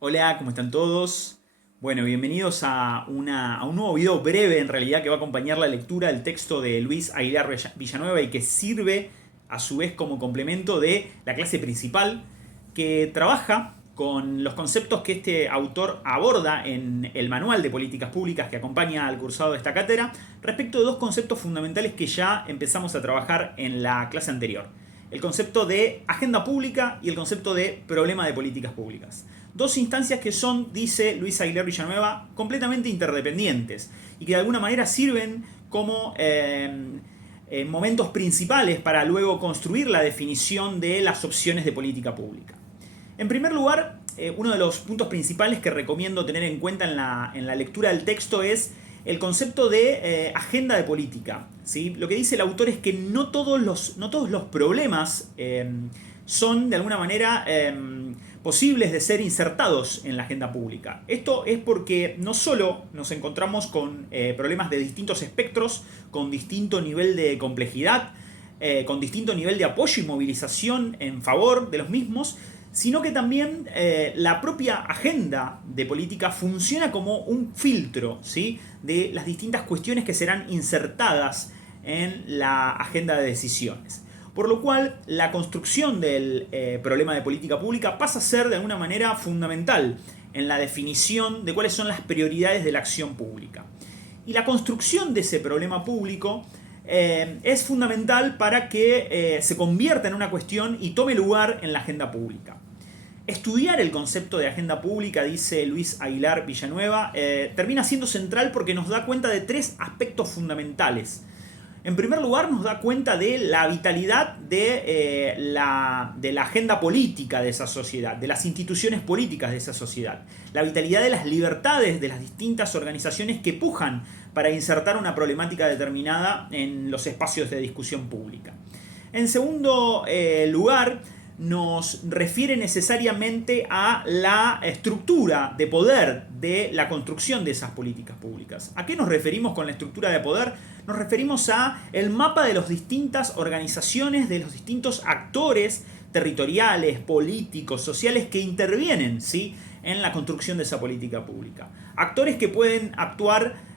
Hola, ¿cómo están todos? Bueno, bienvenidos a un nuevo video breve en realidad que va a acompañar la lectura del texto de Luis Aguilar Villanueva y que sirve a su vez como complemento de la clase principal que trabaja con los conceptos que este autor aborda en el manual de políticas públicas que acompaña al cursado de esta cátedra respecto de dos conceptos fundamentales que ya empezamos a trabajar en la clase anterior. El concepto de agenda pública y el concepto de problema de políticas públicas. Dos instancias que son, dice Luis Aguilar Villanueva, completamente interdependientes y que de alguna manera sirven como momentos principales para luego construir la definición de las opciones de política pública. En primer lugar, uno de los puntos principales que recomiendo tener en cuenta en la lectura del texto es el concepto de agenda de política. ¿Sí? Lo que dice el autor es que no todos los problemas son de alguna manera posibles de ser insertados en la agenda pública. Esto es porque no solo nos encontramos con problemas de distintos espectros, con distinto nivel de complejidad, con distinto nivel de apoyo y movilización en favor de los mismos, sino que también la propia agenda de política funciona como un filtro, ¿sí?, de las distintas cuestiones que serán insertadas en la agenda de decisiones. Por lo cual, la construcción del problema de política pública pasa a ser de alguna manera fundamental en la definición de cuáles son las prioridades de la acción pública. Y la construcción de ese problema público es fundamental para que se convierta en una cuestión y tome lugar en la agenda pública. Estudiar el concepto de agenda pública, dice Luis Aguilar Villanueva, termina siendo central porque nos da cuenta de tres aspectos fundamentales. En primer lugar, nos da cuenta de la vitalidad de la agenda política de esa sociedad, de las instituciones políticas de esa sociedad, la vitalidad de las libertades de las distintas organizaciones que pujan para insertar una problemática determinada en los espacios de discusión pública. En segundo lugar, nos refiere necesariamente a la estructura de poder de la construcción de esas políticas públicas. ¿A qué nos referimos con la estructura de poder? Nos referimos a el mapa de las distintas organizaciones, de los distintos actores territoriales, políticos, sociales que intervienen, ¿sí?, en la construcción de esa política pública. Actores que pueden actuar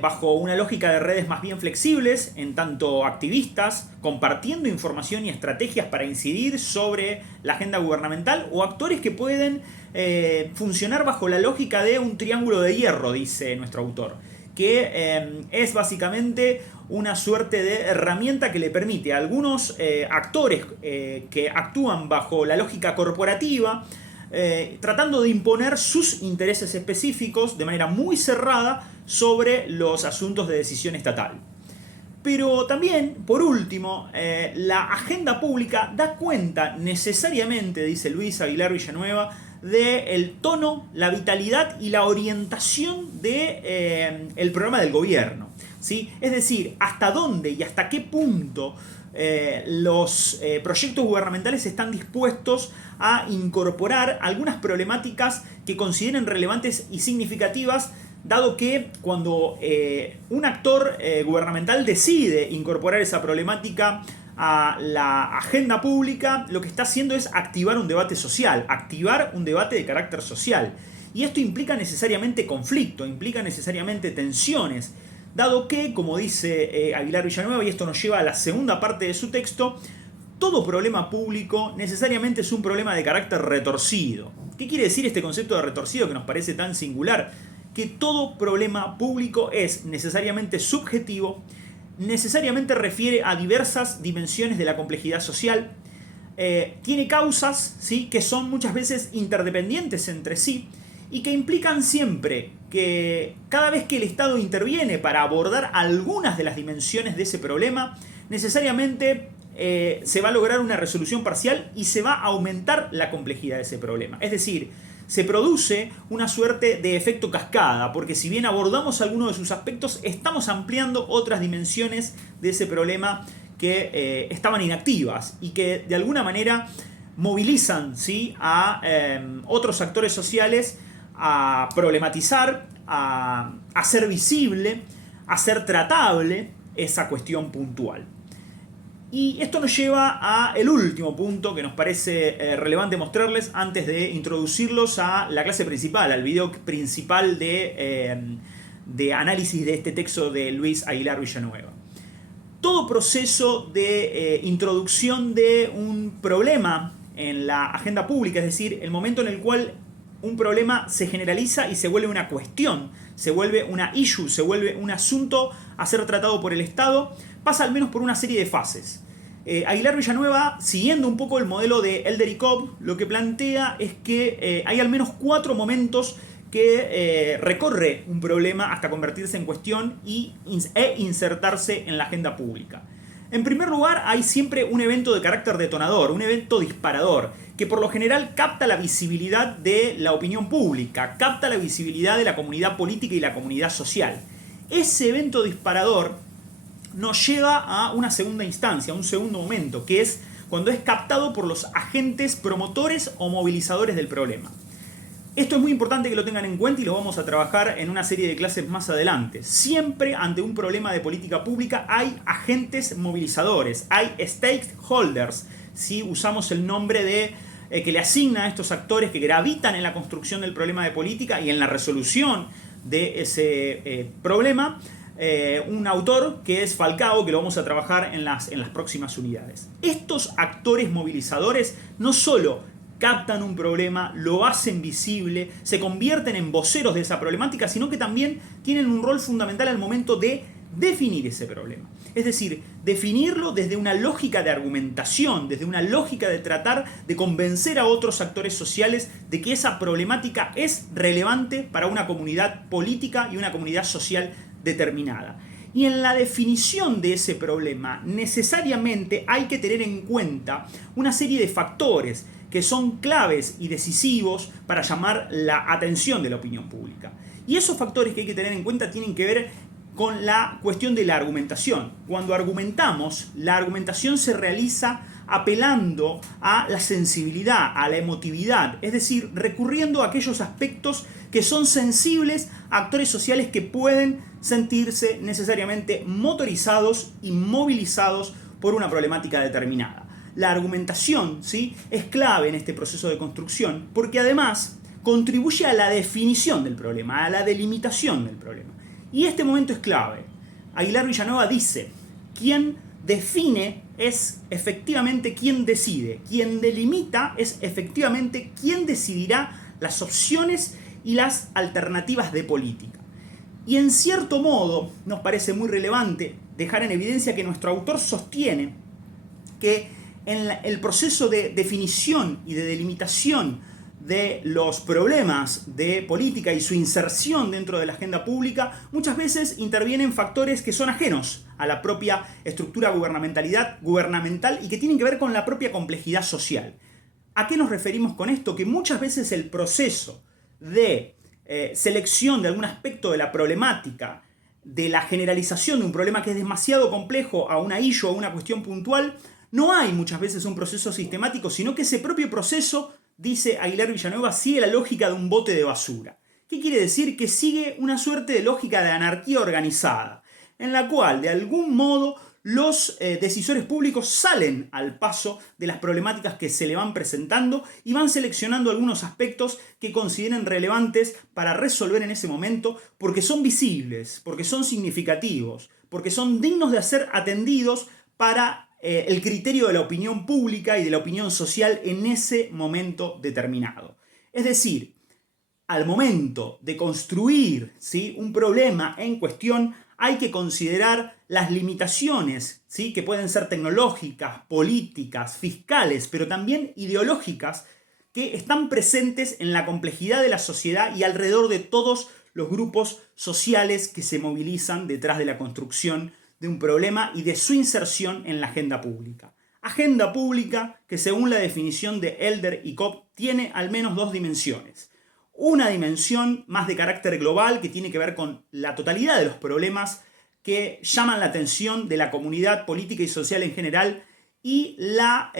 bajo una lógica de redes más bien flexibles, en tanto activistas, compartiendo información y estrategias para incidir sobre la agenda gubernamental, o actores que pueden funcionar bajo la lógica de un triángulo de hierro, dice nuestro autor, que es básicamente una suerte de herramienta que le permite a algunos actores que actúan bajo la lógica corporativa, tratando de imponer sus intereses específicos de manera muy cerrada sobre los asuntos de decisión estatal. Pero también, por último, la agenda pública da cuenta necesariamente, dice Luis Aguilar Villanueva, del tono, la vitalidad y la orientación del programa del gobierno, ¿sí? Es decir, hasta dónde y hasta qué punto los proyectos gubernamentales están dispuestos a incorporar algunas problemáticas que consideren relevantes y significativas, dado que cuando un actor gubernamental decide incorporar esa problemática a la agenda pública, lo que está haciendo es activar un debate social, activar un debate de carácter social. Y esto implica necesariamente conflicto, implica necesariamente tensiones, dado que, como dice Aguilar Villanueva, y esto nos lleva a la segunda parte de su texto, todo problema público necesariamente es un problema de carácter retorcido. ¿Qué quiere decir este concepto de retorcido que nos parece tan singular? Que todo problema público es necesariamente subjetivo, necesariamente refiere a diversas dimensiones de la complejidad social, tiene causas, ¿sí?, que son muchas veces interdependientes entre sí y que implican siempre que cada vez que el Estado interviene para abordar algunas de las dimensiones de ese problema, necesariamente se va a lograr una resolución parcial y se va a aumentar la complejidad de ese problema. Es decir, se produce una suerte de efecto cascada, porque si bien abordamos algunos de sus aspectos, estamos ampliando otras dimensiones de ese problema que estaban inactivas y que de alguna manera movilizan, ¿sí?, a otros actores sociales a problematizar, a hacer visible, a hacer tratable esa cuestión puntual. Y esto nos lleva a el último punto que nos parece relevante mostrarles antes de introducirlos a la clase principal, al video principal de análisis de este texto de Luis Aguilar Villanueva. Todo proceso de introducción de un problema en la agenda pública, es decir, el momento en el cual un problema se generaliza y se vuelve una cuestión, se vuelve una issue, se vuelve un asunto a ser tratado por el Estado, pasa al menos por una serie de fases. Aguilar Villanueva, siguiendo un poco el modelo de Elder y Cobb, lo que plantea es que hay al menos 4 momentos que recorre un problema hasta convertirse en cuestión e insertarse en la agenda pública. En primer lugar, hay siempre un evento de carácter detonador, un evento disparador, que por lo general capta la visibilidad de la opinión pública, capta la visibilidad de la comunidad política y la comunidad social. Ese evento disparador nos lleva a una segunda instancia, a un segundo momento, que es cuando es captado por los agentes promotores o movilizadores del problema. Esto es muy importante que lo tengan en cuenta y lo vamos a trabajar en una serie de clases más adelante. Siempre ante un problema de política pública hay agentes movilizadores, hay stakeholders, si usamos el nombre de que le asigna a estos actores que gravitan en la construcción del problema de política y en la resolución de ese problema. Un autor que es Falcao, que lo vamos a trabajar en las próximas unidades. Estos actores movilizadores no solo captan un problema, lo hacen visible, se convierten en voceros de esa problemática, sino que también tienen un rol fundamental al momento de definir ese problema. Es decir, definirlo desde una lógica de argumentación, desde una lógica de tratar de convencer a otros actores sociales de que esa problemática es relevante para una comunidad política y una comunidad social determinada. Y en la definición de ese problema necesariamente hay que tener en cuenta una serie de factores que son claves y decisivos para llamar la atención de la opinión pública. Y esos factores que hay que tener en cuenta tienen que ver con la cuestión de la argumentación. Cuando argumentamos, la argumentación se realiza apelando a la sensibilidad, a la emotividad, es decir, recurriendo a aquellos aspectos que son sensibles a actores sociales que pueden sentirse necesariamente motorizados y movilizados por una problemática determinada. La argumentación, ¿sí?, es clave en este proceso de construcción porque además contribuye a la definición del problema, a la delimitación del problema. Y este momento es clave. Aguilar Villanueva dice, quien define es efectivamente quien decide, quien delimita es efectivamente quien decidirá las opciones y las alternativas de política. Y en cierto modo nos parece muy relevante dejar en evidencia que nuestro autor sostiene que en el proceso de definición y de delimitación de los problemas de política y su inserción dentro de la agenda pública, muchas veces intervienen factores que son ajenos a la propia estructura gubernamental y que tienen que ver con la propia complejidad social. ¿A qué nos referimos con esto? Que muchas veces el proceso de selección de algún aspecto de la problemática, de la generalización de un problema que es demasiado complejo a una issue o a una cuestión puntual, no hay muchas veces un proceso sistemático, sino que ese propio proceso, dice Aguilar Villanueva, sigue la lógica de un bote de basura. ¿Qué quiere decir? Que sigue una suerte de lógica de anarquía organizada, en la cual de algún modo los decisores públicos salen al paso de las problemáticas que se le van presentando y van seleccionando algunos aspectos que consideren relevantes para resolver en ese momento porque son visibles, porque son significativos, porque son dignos de ser atendidos para el criterio de la opinión pública y de la opinión social en ese momento determinado. Es decir, al momento de construir, ¿sí?, un problema en cuestión, hay que considerar las limitaciones, ¿sí?, que pueden ser tecnológicas, políticas, fiscales, pero también ideológicas, que están presentes en la complejidad de la sociedad y alrededor de todos los grupos sociales que se movilizan detrás de la construcción de un problema y de su inserción en la agenda pública. Agenda pública que, según la definición de Elder y Cobb, tiene al menos 2 dimensiones. Una dimensión más de carácter global que tiene que ver con la totalidad de los problemas que llaman la atención de la comunidad política y social en general, y la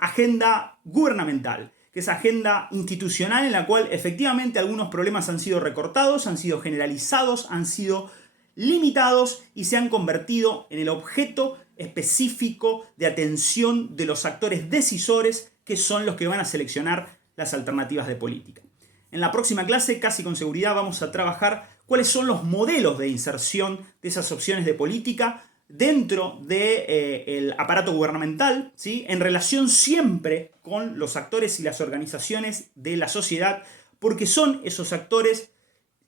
agenda gubernamental, que es agenda institucional en la cual efectivamente algunos problemas han sido recortados, han sido generalizados, han sido limitados y se han convertido en el objeto específico de atención de los actores decisores, que son los que van a seleccionar las alternativas de política. En la próxima clase, casi con seguridad, vamos a trabajar cuáles son los modelos de inserción de esas opciones de política dentro del aparato gubernamental, ¿sí? En relación siempre con los actores y las organizaciones de la sociedad, porque son esos actores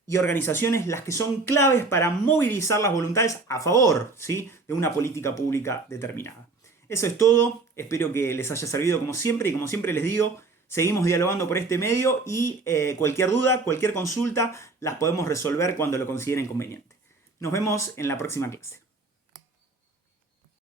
y organizaciones las que son claves para movilizar las voluntades a favor, ¿sí?, de una política pública determinada. Eso es todo, espero que les haya servido como siempre, y como siempre les digo, seguimos dialogando por este medio y cualquier duda, cualquier consulta, las podemos resolver cuando lo consideren conveniente. Nos vemos en la próxima clase.